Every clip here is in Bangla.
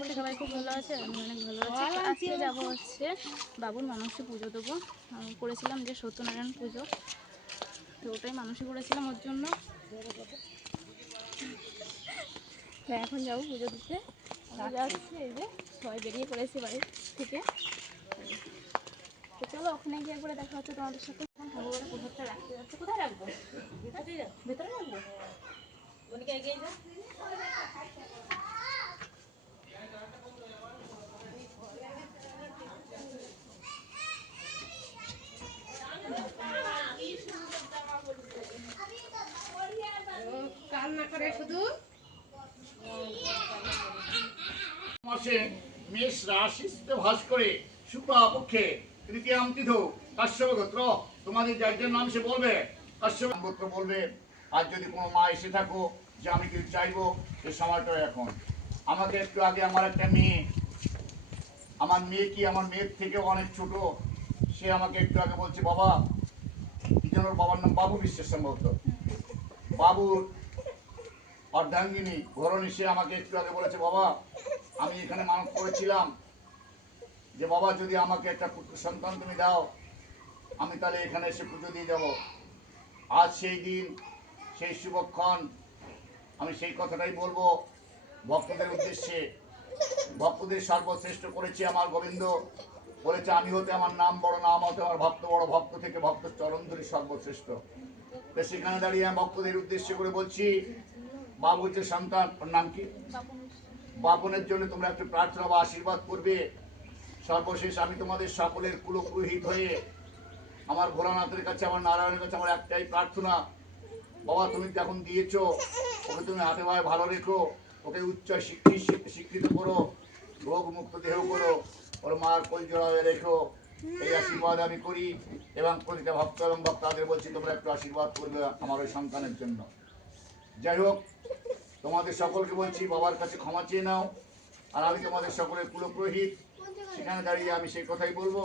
করি সবাই খুব ভালো আছে আমি অনেক ভালো আছি। আজকে যাব হচ্ছে বাবুর মানুষে পুজো দেবো। করেছিলাম যে সত্যনারায়ণ পুজো। তো ওটাই মানুষই করেছিলাম ওর জন্য। এখন যাব পুজো দিতে। যাচ্ছি এই যে সবাই বেরিয়ে পড়েছি বাড়ি থেকে। তো চলো ওখানে গিয়ে একবারে দেখা হচ্ছে তোমাদের সাথে। এখন ঠাকুরের প্রসাদটা রাখতে যাচ্ছে কোথায় রাখব? ভেতরে রাখব? কান্না করে শুধু? মাসে মেষ রাশিতে ভাস করে শুক্লা পক্ষে তৃতীয়াম তিথ কাশ্যপ গোত্র তোমাদের যার যার নাম সে বলবে কাশ্যপ গোত্র বলবে, আর যদি কোনো মা এসে থাকো যে আমি কিছু চাইব, সে সময়টা এখন। আমাকে একটু আগে আমার একটা মেয়ে, আমার মেয়ে কি আমার মেয়ের থেকে অনেক ছোট? সে আমাকে একটু আগে বলছে, বাবা, কি যেন বাবার নাম বাবু বিশ্বাস সম্ভবত। বাবুর অর্ধাঙ্গিনী, ঘরণী আমাকে একটু আগে বলেছে, বাবা, আমি এখানে মানত করেছিলাম যে, বাবা, যদি আমাকে একটা পুত্র সন্তান তুমি দাও, আমি তাহলে এখানে এসে পুজো দিয়ে যাব আজ সেই দিন, সেই শুভক্ষণ, আমি সেই কথাটাই বলব ভক্তদের উদ্দেশ্যে। ভক্তদের সর্বশ্রেষ্ঠ করেছে আমার গোবিন্দ। বলেছে আমি হতে আমার নাম বড় নাম হতে আমার ভক্ত বড়, ভক্ত থেকে ভক্ত চরণ ধরে সর্বশ্রেষ্ঠ। তো সেখানে দাঁড়িয়ে আমি ভক্তদের উদ্দেশ্য করে বলছি বাবু হচ্ছে সন্তান, ওর নাম কি? বাপনের জন্য তোমরা একটু প্রার্থনা বা আশীর্বাদ করবে। সর্বশেষ আমি তোমাদের সকলের কুলপুরোহিত হয়ে আমার ভোলানাথের কাছে, আমার নারায়ণের কাছে আমার একটাই প্রার্থনা। বাবা, তুমি যখন দিয়েছ, ওকে তুমি হাতে ভাই ভালো রেখো, ওকে উচ্চ শিক্ষিত স্বীকৃত করো, রোগ মুক্ত দেহ করো, ওর মার কোল জড়াবে রেখো। এই আশীর্বাদ আমি করি এবং প্রতিটা ভক্ত এবং ভক্তাদের বলছি, তোমরা একটু আশীর্বাদ করবে আমার ওই সন্তানের জন্য। যাই হোক তোমাদের সকলকে বলছি, বাবার কাছে ক্ষমা চেয়ে নাও। আর আমি তোমাদের সকলের কুলপুরোহিত। সেখানে দাঁড়িয়ে আমি সেই কথাই বলব।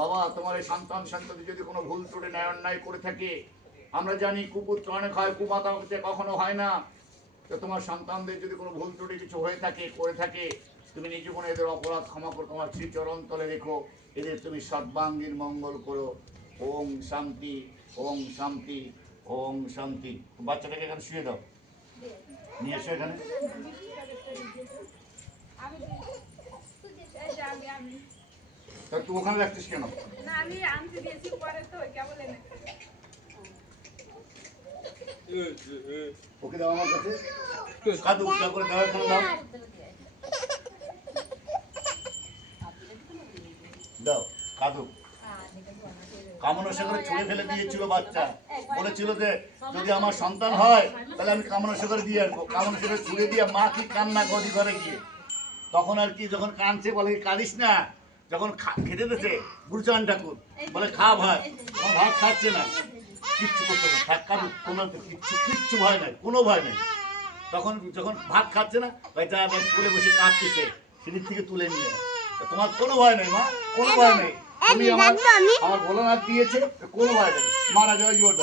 বাবা, তোমার এই সন্তান সন্ততি যদি কোনো ভুল ত্রুটি, ন্যায় অন্যায় করে থাকে, আমরা জানি কুপুত্র অনেক হয় কুমাতা কখনো হয় না। তো তোমার সন্তানদের যদি কোনো ভুল ত্রুটি কিছু হয়ে থাকে, করে থাকে, তুমি নিজ জীবনে এদের অপরাধ ক্ষমা করে। তোমার শ্রীচরণ তলে রেখো। এদের তুমি সর্বাঙ্গীন মঙ্গল করো। ওম শান্তি ওম শান্তি ওম শান্তি। বাচ্চাটাকে এখানে শুয়ে দাও। নিয়ে এসো এখানে। তা তুই ওখানে রাখছিস কেন? না আমি ওকে দাও আমার কাছে। কাদু উচ্চা করে দাও দাও। দাও কাদু কামনা সাগরে ছুঁড়ে ফেলে দিয়েছিল বাচ্চা। বলেছিল যে যদি আমার সন্তান হয় তাহলে আমি কামনা সাগরে দিয়ে আসব। কামনা সাগরে ছুঁড়ে দিয়ে মা কি কান্না গদি ঘরে গিয়ে? তখন আর কি যখন কাঁদছে বলে কাঁদিস না। যখন খেতে দিতে গুরুচান ঠাকুর বলে খা ভাই আমার ভাত খাচ্ছে না। কিচ্ছু করতে থাক কাঁদুক কোনো কিচ্ছু কিচ্ছু ভয় নাই কোনো ভয় নাই। তখন যখন ভাত খাচ্ছে না ভাই যা কোলে বসে কাঁদতেছে সিঁড়ির থেকে তুলে নিয়ে তোমার কোনো ভয় নেই মা কোনো ভয় নেই। তুমি আমার আমার ভোলানাথ দিয়েছে কোনো ভয় নেই। মারা জয় জীবন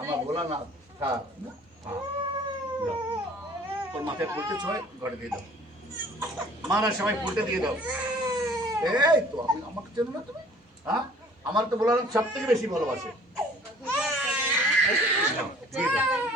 আমার থাক, না? মাথায় ছয় ঘরে দিয়ে দাও। মারা সবাই দিয়ে দাও। এই তো আমি আমাকে চেনো না তুমি? হ্যাঁ? আমার তো ভোলানাথ সব থেকে বেশি ভালোবাসে। দিয়ে দাও।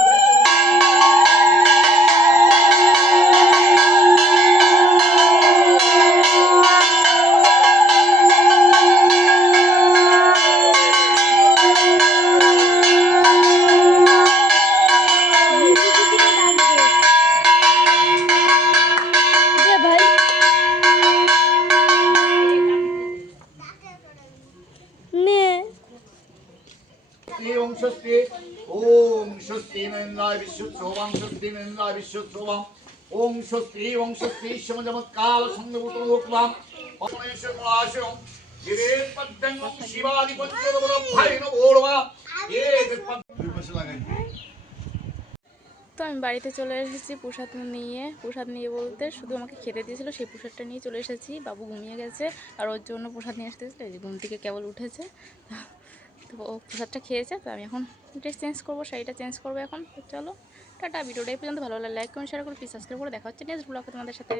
স্বস্তি ওং স্বস্তি ওং স্বস্তি নন্দায় বিশ্বৎসবাং স্বস্তি নন্দায় বিশ্বৎসবাং ওং স্বস্তি ওং স্বস্তি লোকলাম পদ্মং শিবাদি লাগাই তো আমি বাড়িতে চলে এসেছি প্রসাদ নিয়ে প্রসাদ নিয়ে বলতে শুধু আমাকে খেতে দিয়েছিল সেই প্রসাদটা নিয়ে চলে এসেছি বাবু ঘুমিয়ে গেছে আর ওর জন্য প্রসাদ নিয়ে এসেছিল এই যে ঘুম থেকে কেবল উঠেছে তো ও প্রসাদটা খেয়েছে, তো আমি এখন ড্রেস চেঞ্জ করব, শাড়িটা চেঞ্জ করব এখন। চলো, টাটা। ভিডিওটা এই পর্যন্ত ভালো লাগে লাইক কমেন্ট শেয়ার করে প্লিজ সাবস্ক্রাইব করে দেখা হচ্ছে নেক্সট ব্লগে তোমাদের সাথে।